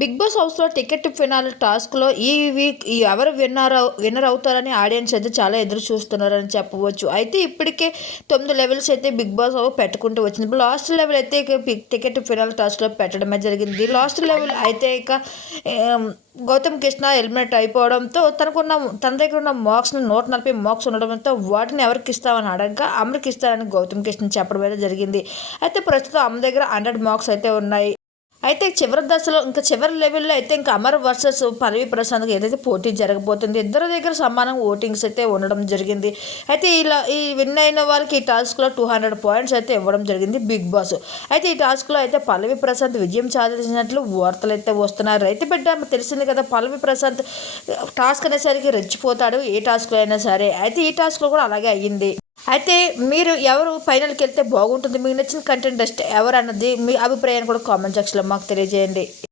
Big Boss హౌస్లో ticket finale టాస్క్లో ఈ వీక్ ఈ ఎవరు విన్నర్ విన్నర్ అవుతారని ఆడియన్స్ అయితే చాలా ఎదురు చూస్తున్నారని చెప్పవచ్చు. అయితే ఇప్పటికే తొమ్మిది లెవెల్స్ అయితే బిగ్ బాస్ హౌస్ పెట్టుకుంటూ వచ్చింది. లాస్ట్ లెవెల్ అయితే ఇక టికెట్ ఫినాల్ టాస్క్లో పెట్టడమే జరిగింది. లాస్ట్ లెవెల్ అయితే ఇక గౌతమ్ కృష్ణ ఎలిమినేట్ అయిపోవడంతో తనకున్న తన దగ్గర ఉన్న మార్క్స్ నూట నలభై మార్క్స్ ఉండడంతో వాటిని ఎవరికి ఇస్తామని అడగగా అమరికి ఇస్తారని గౌతమ్ కృష్ణ చెప్పడం అయితే జరిగింది. అయితే ప్రస్తుతం అమ్మ దగ్గర హండ్రెడ్ మార్క్స్ అయితే ఉన్నాయి. అయితే చివరి దశలో ఇంకా చివరి లెవెల్లో అయితే ఇంకా అమర్ వర్సెస్ పల్లవి ప్రశాంత్కి ఏదైతే పోటీ జరగబోతుంది ఇద్దరి దగ్గర సమానం ఓటింగ్స్ అయితే ఉండడం జరిగింది. అయితే ఇలా ఈ విన్ అయిన వాళ్ళకి ఈ టాస్క్లో టూ హండ్రెడ్ పాయింట్స్ అయితే ఇవ్వడం జరిగింది బిగ్ బాస్. అయితే ఈ టాస్క్లో అయితే పల్లవి ప్రశాంత్ విజయం సాధించినట్లు వార్తలు అయితే వస్తున్నారు. రైతు బిడ్డ తెలిసింది కదా పల్లవి ప్రశాంత్ టాస్క్ అనేసరికి రెచ్చిపోతాడు ఏ టాస్క్లో అయినా సరే. అయితే ఈ టాస్క్లో కూడా అలాగే అయ్యింది. అయితే మీరు ఎవరు ఫైనల్కి వెళ్తే బాగుంటుంది. మీకు నచ్చిన కంటెంట్ ఎవరు అన్నది మీ అభిప్రాయాన్ని కూడా కామెంట్ సెక్షన్లో మాకు తెలియజేయండి.